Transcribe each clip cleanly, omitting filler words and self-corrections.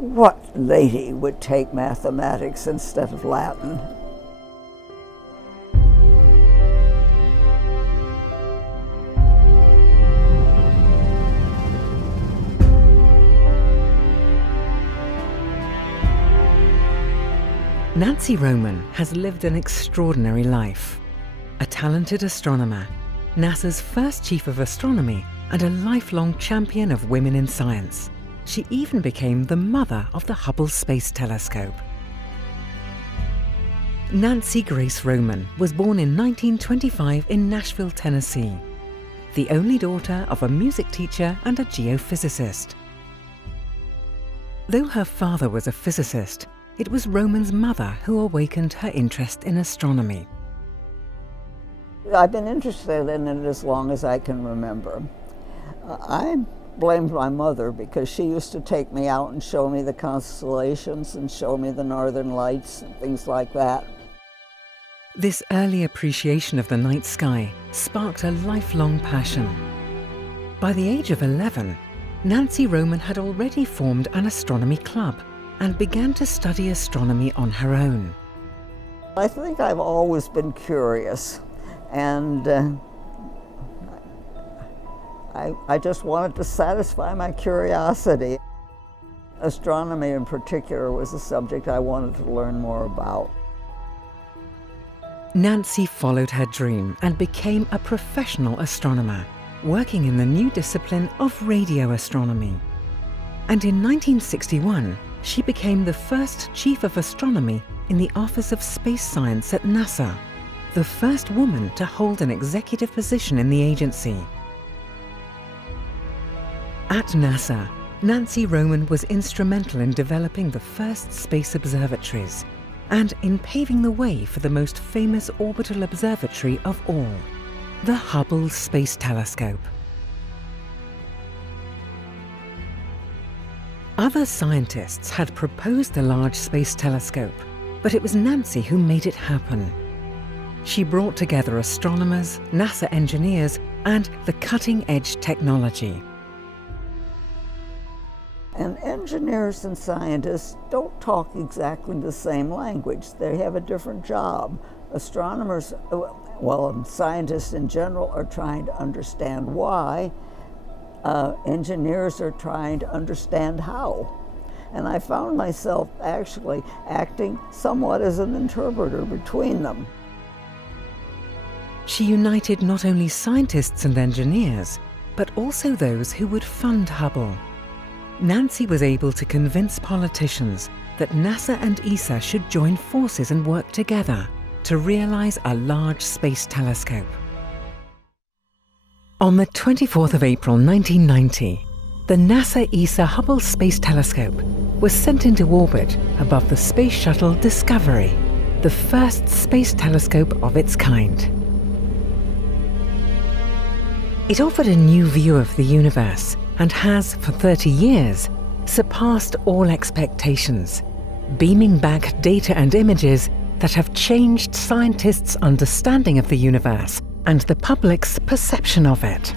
What lady would take mathematics instead of Latin? Nancy Roman has lived an extraordinary life. A talented astronomer, NASA's first chief of astronomy, and a lifelong champion of women in science. She even became the mother of the Hubble Space Telescope. Nancy Grace Roman was born in 1925 in Nashville, Tennessee, the only daughter of a music teacher and a geophysicist. Though her father was a physicist, it was Roman's mother who awakened her interest in astronomy. I've been interested in it as long as I can remember. I blamed my mother because she used to take me out and show me the constellations and show me the northern lights and things like that. This early appreciation of the night sky sparked a lifelong passion. By the age of 11, Nancy Roman had already formed an astronomy club and began to study astronomy on her own. I think I've always been curious, and I just wanted to satisfy my curiosity. Astronomy in particular was a subject I wanted to learn more about. Nancy followed her dream and became a professional astronomer, working in the new discipline of radio astronomy. And in 1961, she became the first chief of astronomy in the Office of Space Science at NASA, the first woman to hold an executive position in the agency. At NASA, Nancy Roman was instrumental in developing the first space observatories and in paving the way for the most famous orbital observatory of all, the Hubble Space Telescope. Other scientists had proposed a large space telescope, but it was Nancy who made it happen. She brought together astronomers, NASA engineers, and the cutting-edge technology. And engineers and scientists don't talk exactly the same language. They have a different job. Astronomers, well, scientists in general are trying to understand why. Engineers are trying to understand how. And I found myself actually acting somewhat as an interpreter between them. She united not only scientists and engineers, but also those who would fund Hubble. Nancy was able to convince politicians that NASA and ESA should join forces and work together to realize a large space telescope. On the 24th of April 1990, the NASA-ESA Hubble Space Telescope was sent into orbit above the Space Shuttle Discovery, the first space telescope of its kind. It offered a new view of the universe and has, for 30 years, surpassed all expectations, beaming back data and images that have changed scientists' understanding of the universe and the public's perception of it.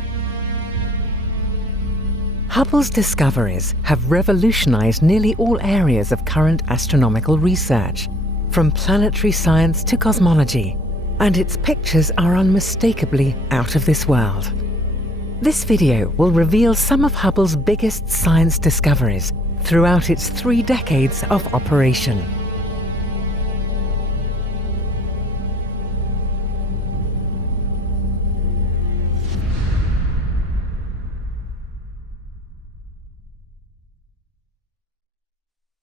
Hubble's discoveries have revolutionized nearly all areas of current astronomical research, from planetary science to cosmology, and its pictures are unmistakably out of this world. This video will reveal some of Hubble's biggest science discoveries throughout its 3 decades of operation.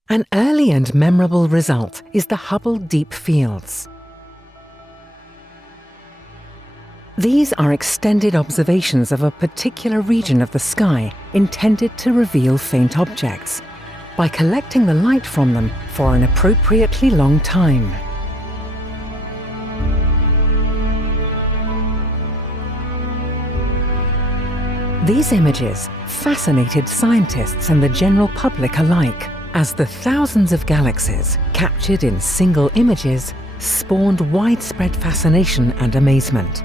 An early and memorable result is the Hubble Deep Fields. These are extended observations of a particular region of the sky intended to reveal faint objects by collecting the light from them for an appropriately long time. These images fascinated scientists and the general public alike, as the thousands of galaxies captured in single images spawned widespread fascination and amazement.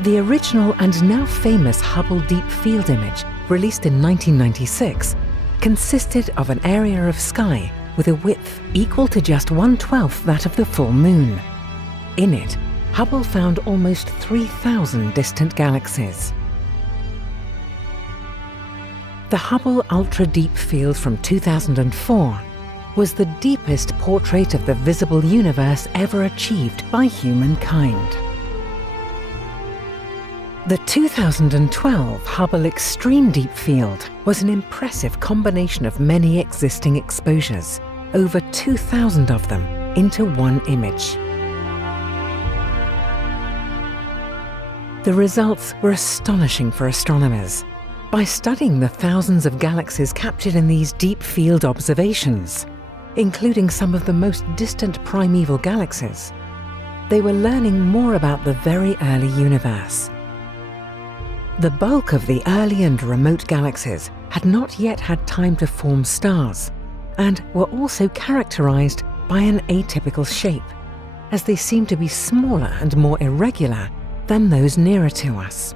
The original and now famous Hubble Deep Field image released in 1996, consisted of an area of sky with a width equal to just 1/12 that of the full moon. In it, Hubble found almost 3,000 distant galaxies. The Hubble Ultra Deep Field from 2004 was the deepest portrait of the visible universe ever achieved by humankind. The 2012 Hubble Extreme Deep Field was an impressive combination of many existing exposures, over 2,000 of them, into one image. The results were astonishing for astronomers. By studying the thousands of galaxies captured in these deep field observations, including some of the most distant primeval galaxies, they were learning more about the very early universe. The bulk of the early and remote galaxies had not yet had time to form stars, and were also characterized by an atypical shape, as they seemed to be smaller and more irregular than those nearer to us.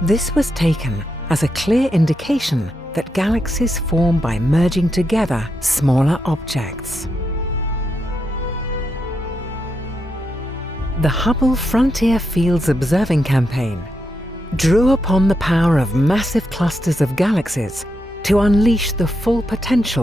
This was taken as a clear indication that galaxies form by merging together smaller objects. The Hubble Frontier Fields Observing Campaign drew upon the power of massive clusters of galaxies to unleash the full potential